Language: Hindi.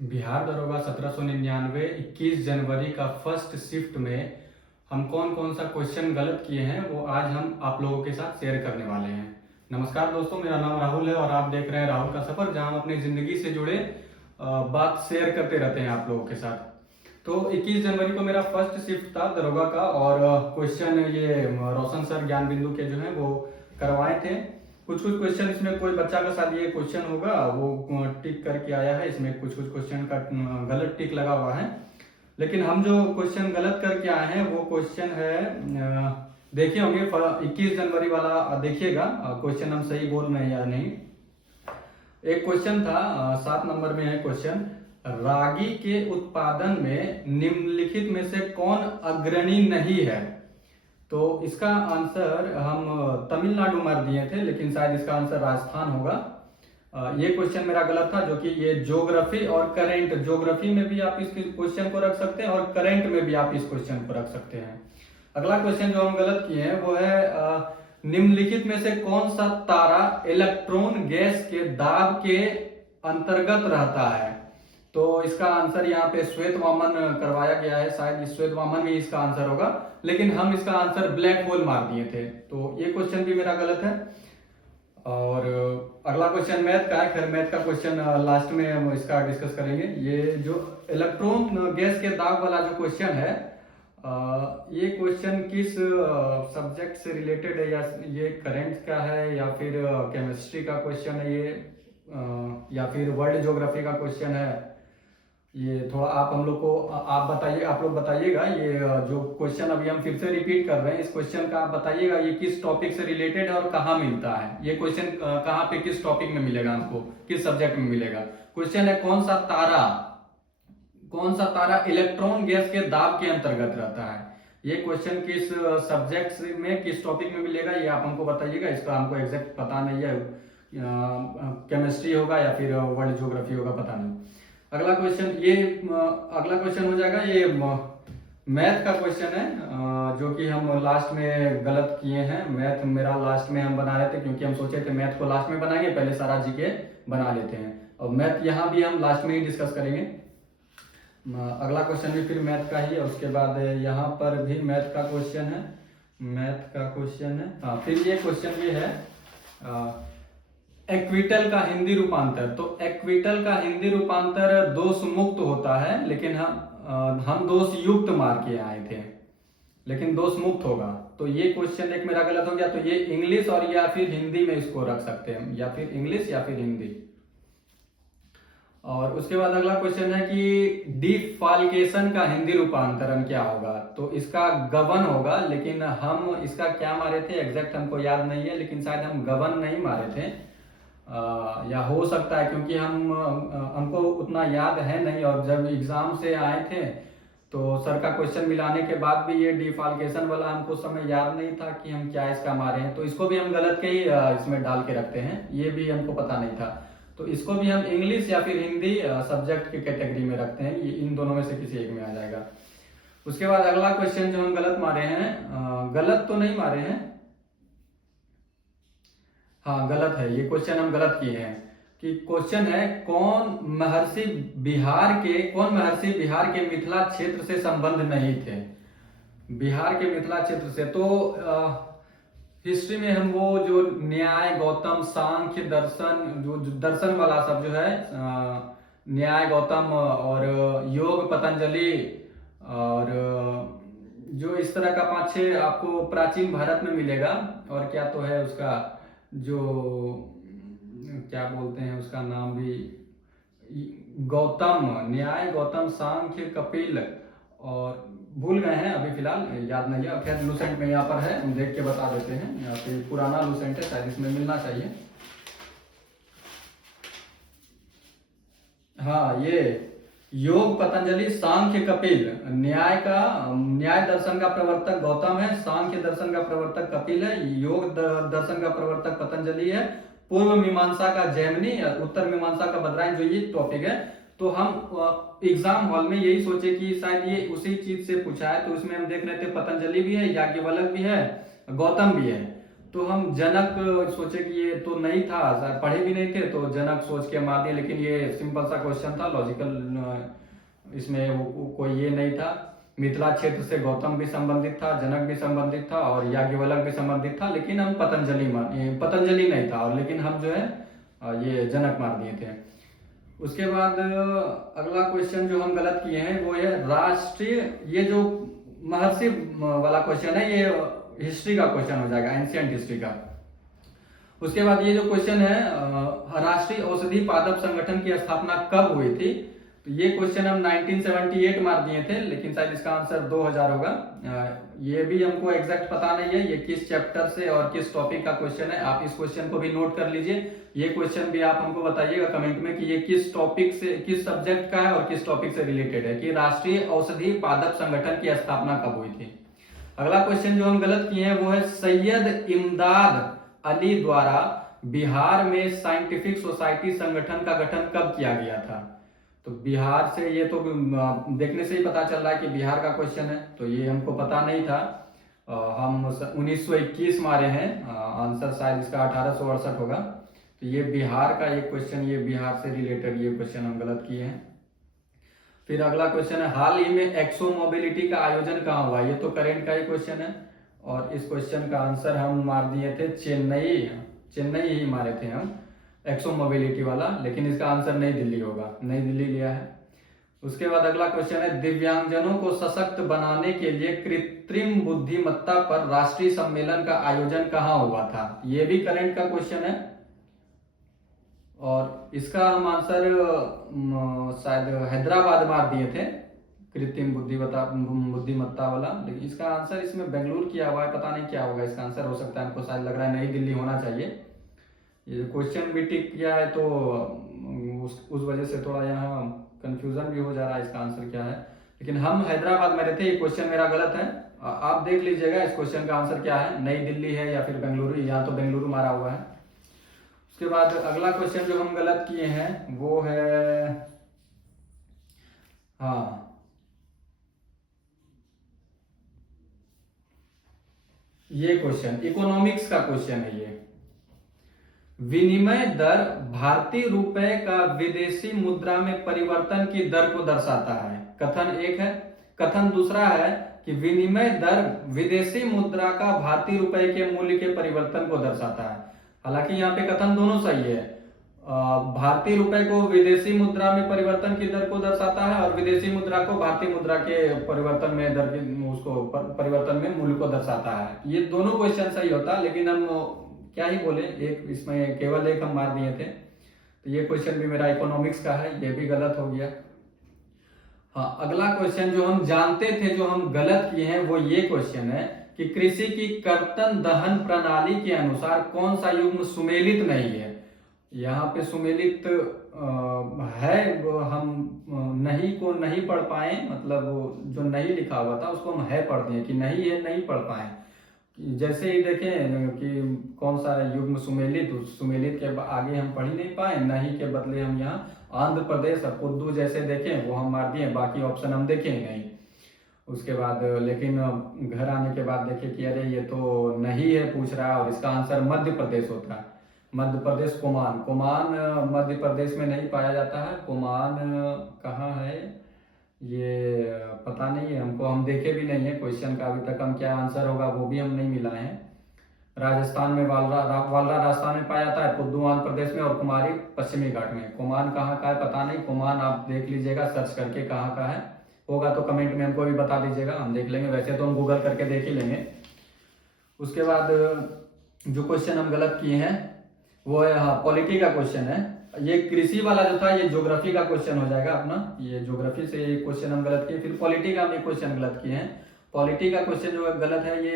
बिहार दरोगा 1799 21 जनवरी का फर्स्ट शिफ्ट में हम कौन कौन सा क्वेश्चन गलत किए हैं वो आज हम आप लोगों के साथ शेयर करने वाले हैं। नमस्कार दोस्तों, मेरा नाम राहुल है और आप देख रहे हैं राहुल का सफर, जहां हम अपनी जिंदगी से जुड़े बात शेयर करते रहते हैं आप लोगों के साथ। तो 21 जनवरी को मेरा फर्स्ट शिफ्ट था दरोगा का और क्वेश्चन ये रोशन सर ज्ञान बिंदु के जो है वो करवाए थे। कुछ कुछ क्वेश्चन इसमें कोई बच्चा का शायद ये क्वेश्चन होगा वो टिक करके आया है, इसमें कुछ कुछ क्वेश्चन का गलत टिक लगा हुआ है। लेकिन हम जो क्वेश्चन गलत करके आए हैं वो क्वेश्चन है, देखिए होंगे 21 जनवरी वाला देखिएगा क्वेश्चन हम सही बोल रहे हैं या नहीं। एक क्वेश्चन था 7 नंबर में है क्वेश्चन, रागी के उत्पादन में निम्नलिखित में से कौन अग्रणी नहीं है। तो इसका आंसर हम तमिलनाडु मार दिए थे, लेकिन शायद इसका आंसर राजस्थान होगा। ये क्वेश्चन मेरा गलत था, जो कि ये ज्योग्राफी और करेंट, ज्योग्राफी में भी आप इस क्वेश्चन को रख सकते हैं और करेंट में भी आप इस क्वेश्चन को रख सकते हैं। अगला क्वेश्चन जो हम गलत किए हैं वो है निम्नलिखित में से कौन सा तारा इलेक्ट्रॉन गैस के दाब के अंतर्गत रहता है। तो इसका आंसर यहाँ पे श्वेत वामन करवाया गया है, शायद श्वेत वामन ही इसका आंसर होगा, लेकिन हम इसका आंसर ब्लैक होल मार दिए थे, तो ये क्वेश्चन भी मेरा गलत है। और अगला क्वेश्चन मैथ का है, खैर मैथ का क्वेश्चन लास्ट में हम इसका डिस्कस करेंगे। ये जो इलेक्ट्रॉन गैस के दाब वाला जो क्वेश्चन है, ये क्वेश्चन किस सब्जेक्ट से रिलेटेड है, या ये करंट का है या फिर केमिस्ट्री का क्वेश्चन है ये, या फिर वर्ल्ड ज्योग्राफी का क्वेश्चन है, ये थोड़ा आप हम लोग को आप बताइए, आप लोग बताइएगा। ये जो क्वेश्चन अभी हम फिर से रिपीट कर रहे हैं, इस क्वेश्चन का आप बताइएगा ये किस टॉपिक से रिलेटेड है और कहाँ मिलता है। ये क्वेश्चन कहाँ पे किस टॉपिक में मिलेगा, हमको किस सब्जेक्ट में मिलेगा। क्वेश्चन है कौन सा तारा इलेक्ट्रॉन गैस के दाब के अंतर्गत रहता है। ये क्वेश्चन किस सब्जेक्ट में किस टॉपिक में मिलेगा ये आप हमको बताइएगा। इसका हमको एग्जैक्ट पता नहीं है, केमिस्ट्री होगा या फिर वर्ल्ड ज्योग्राफी होगा, पता नहीं। अगला क्वेश्चन अगला क्वेश्चन हो जाएगा, ये मैथ का क्वेश्चन है, जो कि हम लास्ट में गलत किए हैं। मैथ मेरा लास्ट में हम बना रहे थे, क्योंकि हम सोचे थे मैथ को लास्ट में बनाएंगे, पहले सारा जीके बना लेते हैं, और मैथ यहाँ भी हम लास्ट में ही डिस्कस करेंगे। अगला क्वेश्चन भी फिर मैथ का ही है, उसके बाद यहाँ पर भी मैथ का क्वेश्चन है, हाँ फिर ये क्वेश्चन भी है एक्विटल का हिंदी रूपांतर। तो एक्विटल का हिंदी रूपांतर दोष मुक्त होता है, लेकिन हम दोष युक्त मार के आए थे, लेकिन दोष मुक्त होगा। तो ये क्वेश्चन एक मेरा गलत हो गया, तो ये इंग्लिश और या फिर हिंदी में इसको रख सकते हैं, या फिर इंग्लिश या फिर हिंदी। और उसके बाद अगला क्वेश्चन है कि डिफाल्केशन का हिंदी रूपांतरण क्या होगा। तो इसका गबन होगा, लेकिन हम इसका क्या मारे थे एग्जैक्ट हमको याद नहीं है, लेकिन शायद हम गबन नहीं मारे थे, या हो सकता है, क्योंकि हमको उतना याद है नहीं, और जब एग्जाम से आए थे तो सर का क्वेश्चन मिलाने के बाद भी ये डिफाल्केशन वाला हमको समय याद नहीं था कि हम क्या इसका मारे हैं, तो इसको भी हम गलत के ही इसमें डाल के रखते हैं, ये भी हमको पता नहीं था। तो इसको भी हम इंग्लिश या फिर हिंदी सब्जेक्ट की कैटेगरी में रखते हैं, ये इन दोनों में से किसी एक में आ जाएगा। उसके बाद अगला क्वेश्चन जो हम गलत मारे हैं, गलत तो नहीं मारे हैं, हाँ गलत है, ये क्वेश्चन हम गलत किए हैं। कि क्वेश्चन है कौन महर्षि बिहार के मिथिला क्षेत्र से संबंध नहीं थे। बिहार के मिथिला क्षेत्र से, तो हिस्ट्री में हम वो जो न्याय गौतम सांख्य दर्शन, जो दर्शन वाला सब जो है, न्याय गौतम और योग पतंजलि, और जो इस तरह का 5-6 आपको प्राचीन भारत में मिलेगा। और क्या तो है उसका, जो क्या बोलते हैं उसका नाम भी, गौतम, न्याय गौतम सांख्य कपिल, और भूल गए हैं अभी फिलहाल, याद नहीं है। खैर लूसेंट में यहाँ पर है, हम देख के बता देते हैं, यहाँ पे पुराना लूसेंट है, शायद इसमें मिलना चाहिए। हाँ, ये योग पतंजलि सांख्य कपिल, न्याय दर्शन का प्रवर्तक गौतम है, सांख्य दर्शन का प्रवर्तक कपिल है, योग दर्शन का प्रवर्तक पतंजलि है, पूर्व मीमांसा का जैमिनी, उत्तर मीमांसा का बदरायन, जो ये टॉपिक है। तो हम एग्जाम हॉल में यही सोचे कि शायद ये उसी चीज से पूछा है, तो उसमें हम देख रहे थे पतंजलि भी है, याज्ञवल्क्य भी है, गौतम भी है। तो हम जनक सोचे कि ये तो नहीं था, पढ़े भी नहीं थे, तो जनक सोच के मार दिए, लेकिन ये सिंपल सा क्वेश्चन था, लॉजिकल, इसमें कोई ये नहीं था। मिथिला क्षेत्र से गौतम भी संबंधित था, जनक भी संबंधित था और याज्ञवल्क्य भी संबंधित था, लेकिन हम पतंजलि नहीं था, और लेकिन हम जो है ये जनक मार दिए थे। उसके बाद अगला क्वेश्चन जो हम गलत किए हैं वो है राष्ट्रीय, ये जो महर्षि वाला क्वेश्चन है ये हिस्ट्री का क्वेश्चन हो जाएगा, एंशियंट हिस्ट्री का। उसके बाद ये जो क्वेश्चन है राष्ट्रीय औषधि पादप संगठन की स्थापना कब हुई थी, तो ये क्वेश्चन हम 1978 मार दिए थे, लेकिन शायद इसका आंसर 2000 होगा। ये भी हमको एग्जैक्ट पता नहीं है ये किस चैप्टर से और किस टॉपिक का क्वेश्चन है, आप इस क्वेश्चन को भी नोट कर लीजिए। ये क्वेश्चन भी आप हमको बताइएगा कमेंट में कि ये किस टॉपिक से, किस सब्जेक्ट का है और किस टॉपिक से रिलेटेड है, कि राष्ट्रीय औषधि पादप संगठन की स्थापना कब हुई थी। अगला क्वेश्चन जो हम गलत किए हैं वो है सैयद इमदाद अली द्वारा बिहार में साइंटिफिक सोसाइटी संगठन का गठन कब किया गया था। तो बिहार से, ये तो देखने से ही पता चल रहा है कि बिहार का क्वेश्चन है, तो ये हमको पता नहीं था। हम 1921 मारे हैं, आंसर शायद इसका 1868 होगा। तो ये बिहार का एक क्वेश्चन, ये बिहार से रिलेटेड ये क्वेश्चन हम गलत किए हैं। फिर अगला क्वेश्चन है हाल ही में एक्सो मोबिलिटी का आयोजन कहाँ हुआ, ये तो करेंट का ही क्वेश्चन है, और इस क्वेश्चन का आंसर हम मार दिए थे चेन्नई ही मारे थे हम, एक्सो मोबिलिटी वाला, लेकिन इसका आंसर नई दिल्ली होगा, नई दिल्ली लिया है। उसके बाद अगला क्वेश्चन है दिव्यांगजनों को सशक्त बनाने के लिए कृत्रिम बुद्धिमत्ता पर राष्ट्रीय सम्मेलन का आयोजन कहाँ हुआ था, ये भी करेंट का क्वेश्चन है, और इसका हम आंसर शायद हैदराबाद मार दिए थे, कृत्रिम बुद्धिमत्ता वाला, लेकिन इसका आंसर इसमें बेंगलुरु किया हुआ है, पता नहीं क्या होगा इसका आंसर, हो सकता है हमको शायद लग रहा है नई दिल्ली होना चाहिए। ये क्वेश्चन भी टिक किया है तो उस वजह से थोड़ा यहाँ कंफ्यूजन भी हो जा रहा है इसका आंसर क्या है, लेकिन हम हैदराबाद में रहते, ये क्वेश्चन मेरा गलत है, आप देख लीजिएगा इस क्वेश्चन का आंसर क्या है, नई दिल्ली है या फिर बेंगलुरु, यहाँ तो बेंगलुरु मारा हुआ है। उसके बाद अगला क्वेश्चन जो हम गलत किए हैं वो है, हाँ ये क्वेश्चन इकोनॉमिक्स का क्वेश्चन है, ये विनिमय दर भारतीय रुपए का विदेशी मुद्रा में परिवर्तन की दर को दर्शाता है, कथन एक है। कथन दूसरा है कि विनिमय दर विदेशी मुद्रा का भारतीय रुपए के मूल्य के परिवर्तन को दर्शाता है। हालांकि यहाँ पे कथन दोनों सही है, भारतीय रुपए को विदेशी मुद्रा में परिवर्तन की दर को दर्शाता है और विदेशी मुद्रा को भारतीय मुद्रा के परिवर्तन में दर की, उसको परिवर्तन में मूल्य को दर्शाता है। ये दोनों क्वेश्चन सही होता, लेकिन हम क्या ही बोले, एक इसमें केवल एक हम मार दिए थे, तो ये क्वेश्चन भी मेरा इकोनॉमिक्स का है, ये भी गलत हो गया। हाँ अगला क्वेश्चन जो हम जानते थे जो हम गलत किए हैं वो ये क्वेश्चन है कि कृषि की कर्तन दहन प्रणाली के अनुसार कौन सा युग्म सुमेलित नहीं है। यहाँ पे सुमेलित है, हम नहीं को नहीं पढ़ पाए, मतलब जो नहीं लिखा हुआ था उसको हम है पढ़ दिए कि नहीं है, नहीं पढ़ पाए। जैसे ही देखें कि कौन सा युग्म सुमेलित, सुमेलित के आगे हम पढ़ ही नहीं पाए, नहीं के बदले हम यहाँ आंध्र प्रदेश और पुद्दू जैसे देखें वो हम मार दिए, बाकी ऑप्शन हम देखें ही नहीं। उसके बाद लेकिन घर आने के बाद देखे कि अरे ये तो नहीं है पूछ रहा है, और इसका आंसर मध्य प्रदेश होता है, मध्य प्रदेश। कोमान मध्य प्रदेश में नहीं पाया जाता है, कोमान कहाँ है ये पता नहीं है हमको, हम देखे भी नहीं है क्वेश्चन का अभी तक, हम क्या आंसर होगा वो भी हम नहीं मिला है। राजस्थान में वालरा राजस्थान में पाया जाता है, पुद्दू आंध्र प्रदेश में और कुमारी पश्चिमी घाट में। कोमान कहाँ का है पता नहीं, कोमान आप देख लीजिएगा सर्च करके कहाँ का है, होगा तो कमेंट में हमको भी बता दीजिएगा, हम देख लेंगे, वैसे तो हम गूगल करके देख ही लेंगे। उसके बाद जो क्वेश्चन हम गलत किए हैं वो है, हाँ पॉलिटी का क्वेश्चन है, ये कृषि वाला जो था ये ज्योग्राफी का क्वेश्चन हो जाएगा अपना, ये ज्योग्राफी से ये क्वेश्चन हम गलत किए। फिर पॉलिटी का हम एक क्वेश्चन गलत किए हैं, पॉलिटी का क्वेश्चन जो गलत है ये